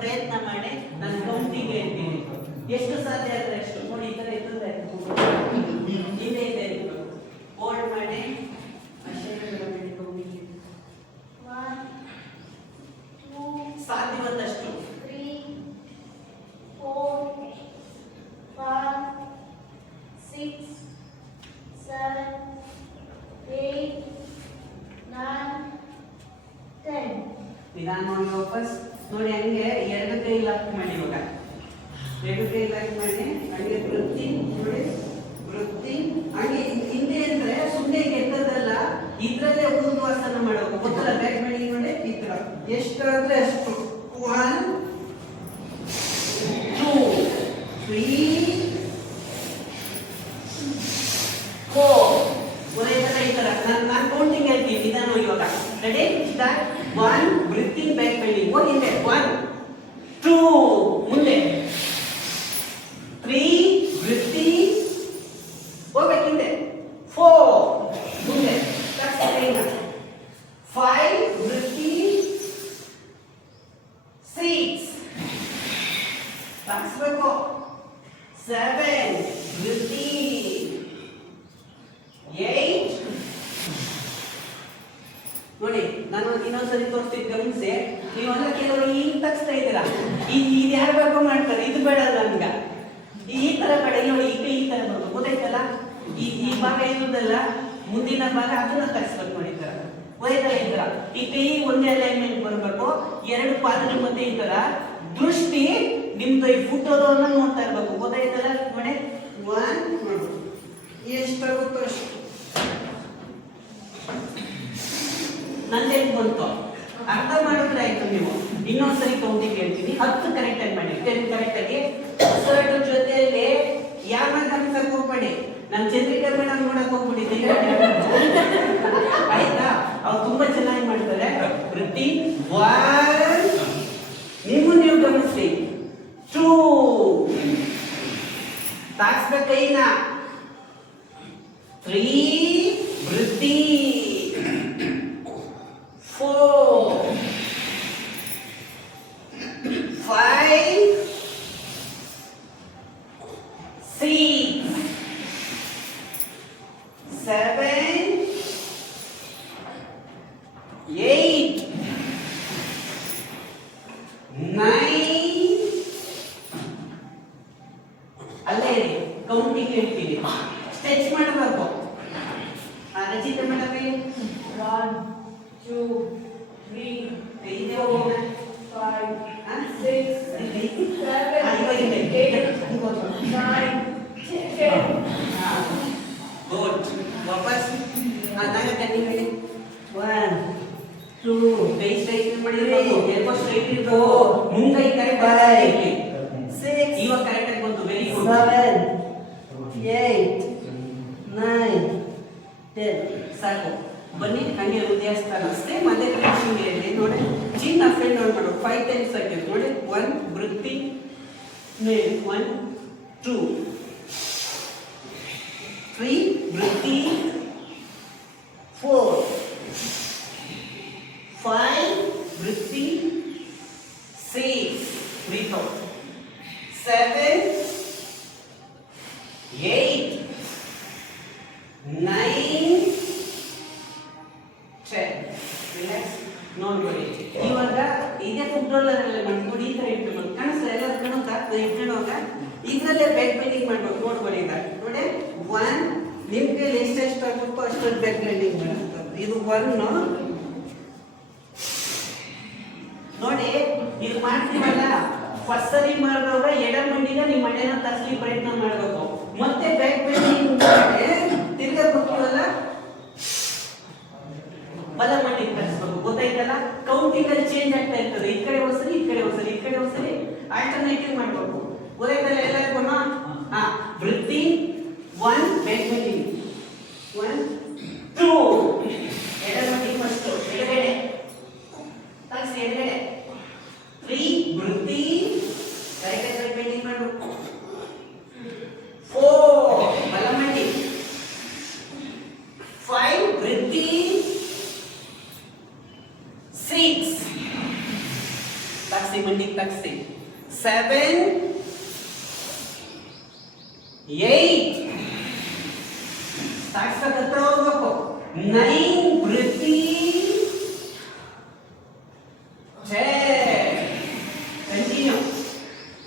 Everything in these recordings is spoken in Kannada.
ಪ್ರಯತ್ನ ಮಾಡಿ ನಾನು ಕೌಂಟಿಂಗ್ ಹೇಳ್ತೀನಿ. ಎಷ್ಟು ಸಾಧ್ಯ ಆದ್ರೆ ಅಷ್ಟು ನೋಡಿ. ಈ ತರ ಇರ್ತದೆ ಹಿಂದೆ ಇದೆ ಹೋಲ್ಡ್ ಮಾಡಿ ಸಾಧ್ಯವಾದಷ್ಟು 3 4 5 6 7 8 9 10. ನಿಧಾನವಾಗಿ ವಾಪಸ್ ನೋಡಿ. ಹಂಗೆ ಎರಡು ಕೈ ಲಾಕ್ ಮಾಡಿ. ಇವಾಗ ಎರಡು ಕೈ ಲಾಕ್ ಮಾಡಿ ಹಂಗೆ ವೃತ್ತಿ ನೋಡಿ. ವೃತ್ತಿ ಹಂಗೆ ಹಿಂದೆ ಅಂದ್ರೆ ಸುಮ್ಮನೆ ಎತ್ತದಲ್ಲ, ಇದ್ರಲ್ಲೇ ಊರ್ಧ್ವಾಸನ ಮಾಡಬೇಕು. ಗೊತ್ತಲ್ಲ ಬ್ಯಾಕ್ ಮಾಡಿ ನೋಡಿ. ಈ ತರ ಎಷ್ಟಾದ್ರೆ ಅಷ್ಟು 1 2 3 4 ಈ ತರ ನಾನು ಕೌಂಟಿಂಗ್ ಹೇಳ್ತೀನಿ. ನಿಧಾನ ಇವಾಗ ready start. 1 breathing back binding ಹಿಂದೆ 1 2 ಮುಂದೆ 3 ಬ್ರೀತಿಂಗ್ ಹೋಗ್ಬೇಕು ಹಿಂದೆ 4 ಮುಂದೆ 5 ಬ್ರೀತಿಂಗ್ 6 ತಾಕ್ಸ್ಬೇಕು 7 ಬ್ರೀತಿಂಗ್ 8 ನೋಡಿ. ನಾನು ಇನ್ನೊಂದ್ಸರಿ ತೋರಿಸ್ತಿದ್ದೆ ಗಮನಿಸಿ. ನೀವೆಲ್ಲ ಕೆಲವರು ಈಗ ತಗ್ಸ್ತಾ ಇದ್ದೀರಾ. ಇದು ಯಾರು ಬೇಕೋ ಮಾಡ್ತಾರೆ, ಇದು ಬೇಡ ನನ್ಗ. ಈ ತರ ಬೇಡ. ನೋಡಿ ಈಗ ಈ ತರ ಬರ್ಬೇಕು. ಗೊತ್ತಾಯ್ತಲ್ಲ? ಈ ಭಾಗ ಇರುವುದಲ್ಲ, ಮುಂದಿನ ಭಾಗ ಅದನ್ನ ತಗ್ಸ್ಬೇಕು ನೋಡಿ. ಈ ತರ ಹೋಯ್ತಲ್ಲ. ಈ ತರ ಈ ಕೈ ಒಂದೇ ಅಲೈನ್ಮೆಂಟ್ ಬರ್ಬೇಕು. ಎರಡು ಪಾದಗಳ ಮಧ್ಯೆ ಈ ತರ ದೃಷ್ಟಿ ನಿಮ್ದು ಈ ಫುಟ್ಟೋದನ್ನ ನೋಡ್ತಾ ಇರ್ಬೇಕು. ಗೊತ್ತಾಯ್ತಲ್ಲ? ನೋಡಿ 1 ಎಷ್ಟಾಗುತ್ತೋ ಅಷ್ಟು ನಂದೇನು ಬಂತು ಅರ್ಥ ಮಾಡಿದ್ರೆ ಆಯ್ತು. ನೀವು ಇನ್ನೊಂದ್ಸರಿ ಕೌಂಟಿಂಗ್ ಹೇಳ್ತೀನಿ. 10 ಕರೆಕ್ಟ್ ಆಗಿ ಮಾಡಿ. ಕರೆಕ್ಟ್ ಆಗಿ ಅಸರ್ಟ್ ಜೊತೆಯಲ್ಲಿ ಯಾರನ್ನ ಗಮನಿಸಕ್ ಹೋಗ್ಬೇಡಿ. ನಮ್ ಚಂದ್ರಿಕಾ ಮೇಡಮ್ ನೋಡಕ್ ಹೋಗ್ಬಿಡಿ. ಆಯ್ತಾ? ಅವ್ರು ತುಂಬಾ ಚೆನ್ನಾಗಿ ಮಾಡ್ತಾರೆ. ವೃತ್ತಿ 1 ನೀವು ಗಮನಿಸಿ 2 ತಾಕ್ಸ್ಬೇಕು ಕೈನ 3 ವೃತ್ತಿ 4 5 6 7 8 9 ಅಲ್ಲೇ ಕೌಂಟಿಂಗ್ ಹೇಳ್ತೀನಿ. ಸ್ಟ್ರೆಚ್ ಮಾಡಬೇಕು. ರಚಿತ ಮೇಡಮ್ 1 2 3 4 5 6 7 8 9 10. ಗುಡ್. ವಾಪಸ್ ಅದಾಗ ಕಣ್ಣಿ ಹೇಳಿ 1 2 ಕೈ ಸ್ಟ್ರೈಟ್ ಮಾಡಿರಬೇಕು. ಎಲ್ಬೋ ಸ್ಟ್ರೈಟ್ ಇರಬೇಕು. ಮುಂಗೈ ಕರೆಕ್ಟ್ ಆಗಿ 6 ಇವಾಗ ಕರೆಕ್ಟ್ ಆಗಿ ಬಂತು. Very good. 7 8 9 10 ಸಾಕು. ಬನ್ನಿ ಹಂಗೆ ಹೃದಯಸ್ಥಾನ ಸೇಮ್ ಅದೇ ರೀತಿಯಲ್ಲಿ ನೋಡಿ. ಚಿನ್ನ ಫ್ರೆಂಡ್ ನೋಡ್ಬಿಡು 5 ಟೈಮ್ಸ್ ಆಗಿದೆ ನೋಡಿ. 1 ವೃತ್ತಿ 1 2 3 ವೃತ್ತಿ 4 5 ವೃತ್ತಿ 6 ಬ್ರೀತ್ ಔಟ್ 7 8 9 10. ರಿಲ್ಯಾಕ್ಸ್. ನೋಡ್ಕೊಳ್ಳಿ. ಇವಾಗ ಇದೇ ಕಂಟ್ರೋಲರ್ ಅಲ್ಲೇ ಮಾಡ್ಕೊಂಡು ಈ ತರ ಇಟ್ಕೊಂಡು ಕಾಣಿಸ್ತಾ ಎಲ್ಲ ಕಾಣುತ್ತಾ ಇಟ್ಕೊಳ್ಳುವಾಗ ಇದ್ರಲ್ಲೇ ಬ್ಯಾಕ್ ಬೈಂಡಿಂಗ್ ಮಾಡ್ಬೇಕು. ನೋಡ್ಕೊಳ್ಳಿ ಈಗ ನೋಡಿ 1 ನಿಮ್ ಕೈಲಿ ಎಷ್ಟು ಆಗ್ಬೇಕು ಅಷ್ಟು ಬ್ಯಾಕ್ ಬೈಂಡಿಂಗ್ ಮಾಡುತ್ತೆ. ಇದು 1 ನೋಡಿ. ಇದು ಮಾಡ್ತೀವಲ್ಲ ಫಸ್ಟ್ ಸರಿ ಮಾಡುವಾಗ ಎಡ ಮಂಡಿನ ನಿಮ್ಮ ಮನೆಯ ತರ್ಸ್ಲಿ ಪ್ರಯತ್ನ ಮಾಡಬೇಕು. ಮತ್ತೆ ಬ್ಯಾಕ್ ಬೈಂಡಿಂಗ್ ತಿರ್ಗಾ ಬರ್ತೀವಲ್ಲ ಬಲ ಮಂಡಿ ತರಿಸ್ಬೇಕು. ಗೊತ್ತಾಯ್ತಲ್ಲ? ಕೌಂಟಿಂಗ್ ಅಲ್ಲಿ ಚೇಂಜ್ ಆಗ್ತಾ ಇರ್ತದೆ. ಈ ಕಡೆ ಒಂದ್ಸರಿ ಈ ಕಡೆ ಒಂದ್ಸರಿ ಈ ಕಡೆ ಒಂದ್ಸರಿ ಆಲ್ಟರ್ನೇಟಿವ್ ಮಾಡ್ಬೇಕು. ಗೊತ್ತಾಯ್ತಲ್ಲ ಎಲ್ಲರಿಗೂ? ವೃತ್ತಿ 1 ಬ್ಯಾಕ್ ಬೈಂಡಿಂಗ್ 1 2 ಎಡ ಮಂಡಿ ಫಸ್ಟ್ ಎಡಗಡೆ ತರಿಸಿ ಎಡಗಡೆ 3 ವೃತ್ತಿ ರೈಟ್ ಸೈಡ್ ಬೈಂಡಿಂಗ್ ಮಾಡಬೇಕು. 4 ಬಲ ಮಂಡಿ 5 ವೃತ್ತಿ 6 ತಗ್ಸಿ ಮಂಡಿಗೆ ತಗ್ಸಿ 7 8 ಸಾಕ್ಸ್ಬೇಕು ಹತ್ರ ಹೋಗ್ಬೇಕು 9 ವೃತ್ತಿ 10 ಕಂಟಿನ್ಯೂ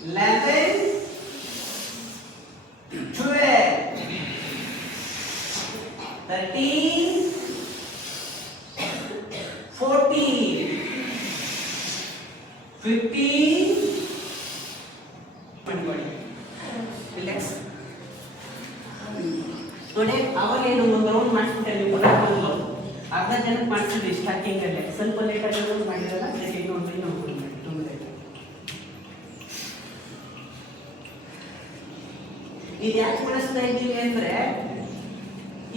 11 12 13 14 15 ಮಾಡಿ ರಿಲ್ಯಾಕ್ಸ್ ನೋಡಿ ಅವಾಗ ಏನು ಒಂದು ರೌಂಡ್ ಮಾಡಿಸ್ಬಿಟ್ಟೆ ನೀವು ಒಂದು ಅರ್ಧ ಜನಕ್ಕೆ ಮಾಡಿಸಿದ್ರಿ ಸ್ಟಾರ್ಟಿಂಗ್ ಅಲ್ಲೇ ಸ್ವಲ್ಪ ಲೇಟ್ ಆಗಿ ಮಾಡಿರಲ್ಲ ಅದಕ್ಕೆ ಇನ್ನೊಂದು ಇದು ಯಾಕೆ ಮಾಡಿಸ್ತಾ ಇದ್ದೀವಿ ಅಂದ್ರೆ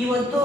ಇವತ್ತು